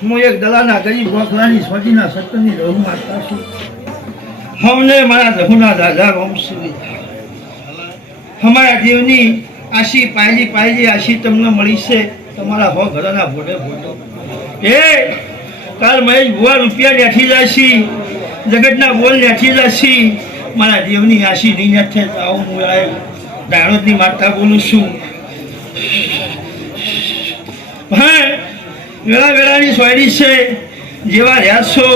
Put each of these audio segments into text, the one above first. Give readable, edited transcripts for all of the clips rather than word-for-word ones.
હું એક દલાના ગરીબ ગોખલાની સ્વાજીના સત્તરની રહુ મારતા છું. હમને મારા રઘુના દાદા વંશી અમારા દેવની આશી પાયલી આશી તમને મળી છે. તમારા હો ઘરના ભોડે ભોડો એ કાલ મહેશ ભુવા રૂપિયા નેઠી જશી, જગતના બોલ નેઠી જશી. મારા દેવની આશી નહીં નેઠે તો આવું હું દાણોદની માતા બોલું છું. હા વેળા વેળાની સોયડી છે. જેવા રહ્યા છો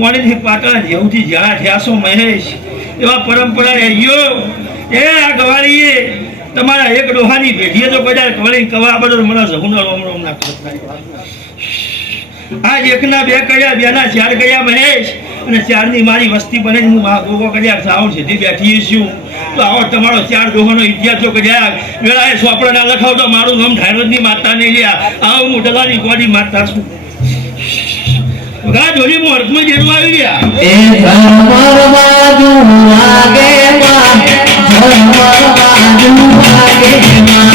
વાણીથી પાટણ જેવુંથી જ્યાં થયા છો મહેશ એવા પરંપરા રહીયો. એ આ ગવાળીએ તમારા એક ડોહાની ભેટીએ તો કદાચ કવળી કવા બધો મને જહુનો રોમ રોમ ના કરતા. આજ એકના બે કયા બેના ચાર ગયા મહેશ અને ચારની મારી વસ્તી બને હું ગોગો કર્યા સાવણ સીધી બેઠી છું. તો આવો તમારો ચાર ડોહાનો ઇતિહાસ તો કર્યા વેળાએ સોપડા ના લખાવતો મારું નામ ધાયરોદની માતા નહીં લ્યા. આવું હું ડલાની ગોડી માતા છું. ગા જોડી હું અર્થમાં જેવું આવી ગયા એ ધર્મવાજુ આગે માં ધર્મવાજુ આગે માં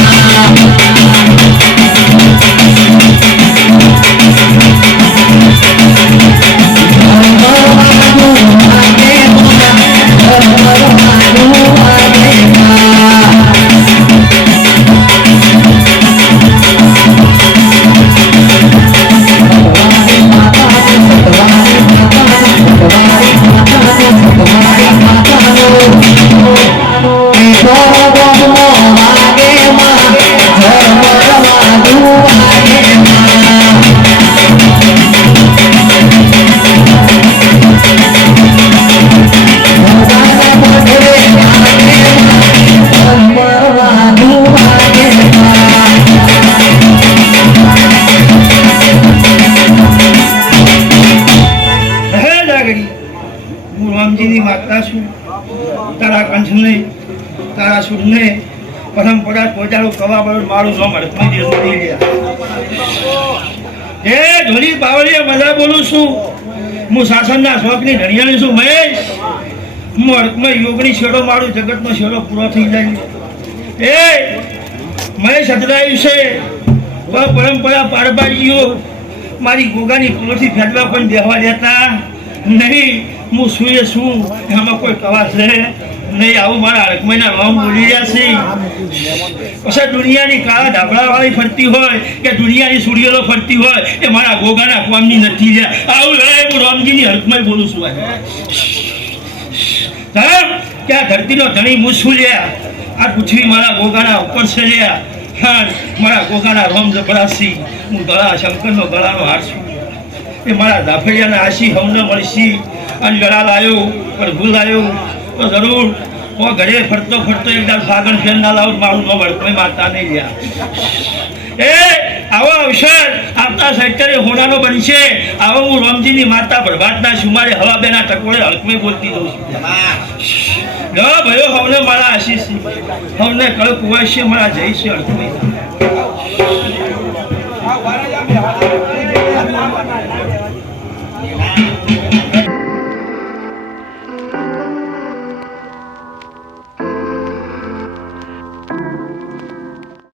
માતા છું. તારા કંઠને તારા સુરને પરંપરા પહોંચાડો કવા બરોબર મારું નામ અર્થમાં જેવું નહીં ગયા. એ ધોની બાવળીએ મજા બોલું છું. હું શાસનના શોખની ધણિયાણી છું મહેશ. હું અર્થમાં યોગની શેડો મારું જગતનો શેડો પૂરો થઈ જાય. એ મહેશ અધરાયું છે પરંપરા પારબાજીઓ મારી ગોગાની પૂરોથી ફેંકવા પણ બેહવા દેતા નહીં. હું સુએ છું એમાં કોઈ કવા છે નહીં. આવું મારા હરકમયના નામ બોલી રહ્યા છે. પછી દુનિયાની કાળા ધાબળાવાળી ફરતી હોય કે દુનિયાની સુડિયેલો ફરતી હોય એ મારા ગોગાના કોમની નથી રહ્યા. આવું લડાય હું રામજીની હરકમય બોલું છું. કે આ ધરતીનો ધણી હું શું લ્યા. આ પૃથ્વી મારા ગોગાના ઉપર છે લ્યા. હા મારા ગોગાના રોમ જબરાસી. હું ગળા શંકરનો ગળાનો હાર છું. એ મારા ધાફળિયાના આશી હમને મળશી. અને ગળા લાવ્યો પણ ભૂલ આવ્યો તો જરૂર ઘરે ફરતો એકદમ સાગર ફેર ના લાવું મારું નો વળકઈ માતા નહીં રહ્યા. એ આવો અવસર આપતા સેક્ટરે હોનાનો બનશે. આવો હું રામજીની માતા પ્રભાતના સુમારે હવાબેના ટકોરે હલકમે બોલતી દઉં છું. ભાઈઓ હવને મારા આશીષ હવને કળ કુવાશે મારા જય છે હલકમે.